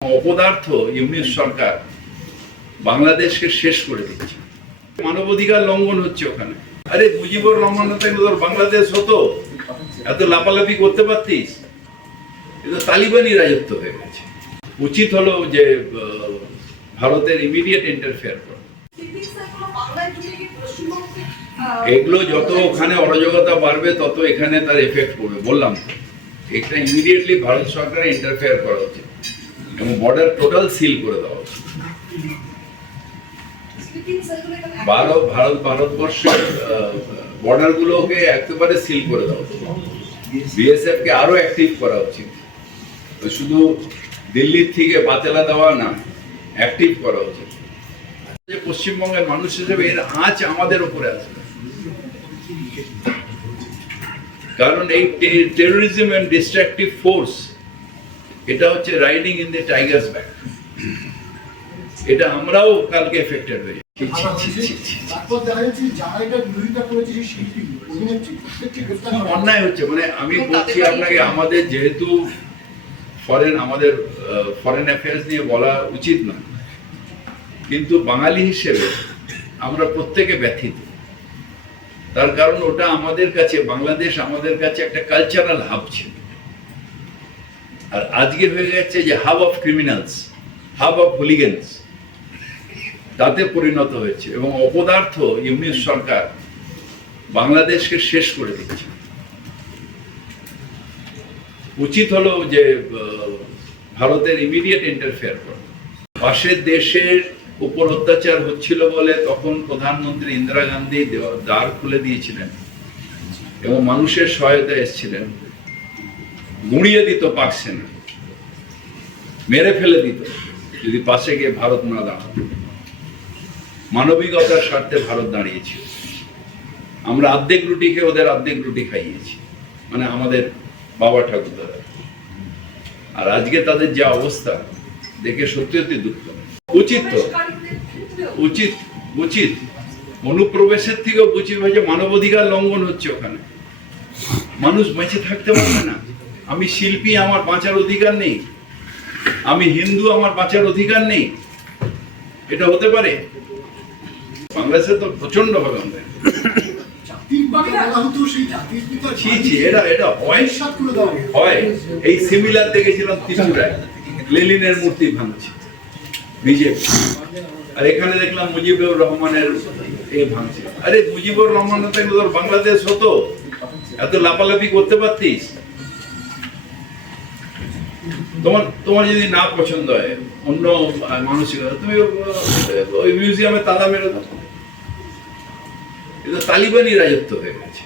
অপদার্থ ইউনিট সরকার বাংলাদেশকে শেষ করে দিচ্ছে। মানবাধিকার লঙ্ঘন হচ্ছে ওখানে। আরে মুজিবুর রহমান বাংলাদেশ হতো। এত লাপালাপি করতে পারতিস? এ তো তালিবানি রাজত্ব হয়ে গেছে। উচিত হলো যে ভারতের ইমিডিয়েট ইন্টারফেয়ার করা। এগুলো যত ওখানে অরাজকতা বাড়বে, তত এখানে তার এফেক্ট পড়বে। বললাম এটা ইমিডিয়েটলি ভারত সরকারের ইন্টারফেয়ার করা উচিত। এবং বর্ডার টোটাল সিল করে দেওয়া ভারত ভারত ভারতবর্ষের বর্ডার গুলোকে একেবারে সিল করে দেওয়া বিএসএফ কে আরও অ্যাক্টিভ করা উচিত। শুধু দিল্লির থেকে বাতেলা দেওয়া না অ্যাক্টিভ করা উচিত। যে পশ্চিমবঙ্গের মানুষ হিসেবে এর আঁচ আমাদের উপরে আছে। কারণ এই টেরোরিজম অ্যান্ড ডিস্ট্রাকটিভ ফোর্স এটা হচ্ছে riding in the tiger's back এটা আমরাও কালকে এফেক্টেড হয়ে যাই। ছি, ছি, ছি, ছি, ছি। তারপর দেখা যাচ্ছে যে যারা এটা বিরোধিতা করেছে সেই শিল্পী অভিনেত্রী প্রত্যেককে গ্রেফতার করা। হয়েছে। অন্যায় হচ্ছে? মানে আমি বলছি আপনাকে আমাদের যেহেতু ফরেন আমাদের ফরেন অ্যাফেয়ার্স নিয়ে বলা উচিত না। কিন্তু বাঙালি হিসেবে আমরা প্রত্যেকে ব্যথিত। তার কারণ ওটা আমাদের কাছে বাংলাদেশ আমাদের কাছে একটা কালচারাল হাব ছিল। আর আজকে হয়ে গেছে যে hub of criminals, hub of hooligans. তাতে পরিণত হয়েছে এবং অপদার্থ ইউনিট সরকার বাংলাদেশকে শেষ করে দিচ্ছে। উচিত হলো যে ভারতের ইমিডিয়েট ইন্টারফেয়ার করা। পাশের দেশের উপর অত্যাচার হচ্ছিল বলে তখন প্রধানমন্ত্রী ইন্দিরা গান্ধী দ্বার খুলে দিয়েছিলেন এবং মানুষের সহায়তা এসেছিলেন। গুঁড়িয়ে দিত পাক সেনা মেরে ফেলে দিত। যদি পাশে গিয়ে ভারত না দাঁড়াতো। মানবিকতার স্বার্থে ভারত দাঁড়িয়েছিল। আমরা অর্ধেক রুটি খেয়ে ওদের অর্ধেক রুটি খাইয়েছি। মানে আমাদের বাবা ঠাকুরদারা আর আজকে তাদের যে অবস্থা, দেখে সত্যি সত্যি দুঃখ উচিত তো? উচিত উচিত। অনুপ্রবেশের থেকেও উচিত হয়েছে মানবাধিকার লঙ্ঘন হচ্ছে ওখানে। মানুষ বেঁচে থাকতে পারবে না। আমি শিল্পী আমার বাঁচার অধিকার নেই। আমি হিন্দু আমার বাঁচার অধিকার নেই। এটা হতে পারে? বাংলাদেশে তো প্রচণ্ড ভাবে এটা এটা হয়। হয়। এই সিমিলার দেখেছিলাম ত্রিপুরায় লেলিনের মূর্তি ভাঙছে। বিজেপি আর এখানে দেখলাম মুজিবুর রহমানের এ ভাঙছে। আরে মুজিবুর রহমান না থাকলে তোর বাংলাদেশ হতো। এত লাপালাপি করতে পারতিস? তোমার তোমার যদি না পছন্দ হয়, অন্য মানসিকতা তুমি ওই মিউজিয়ামে তালা মেরে দাও। এটা তালিবানি রাজত্ব হয়ে গেছে।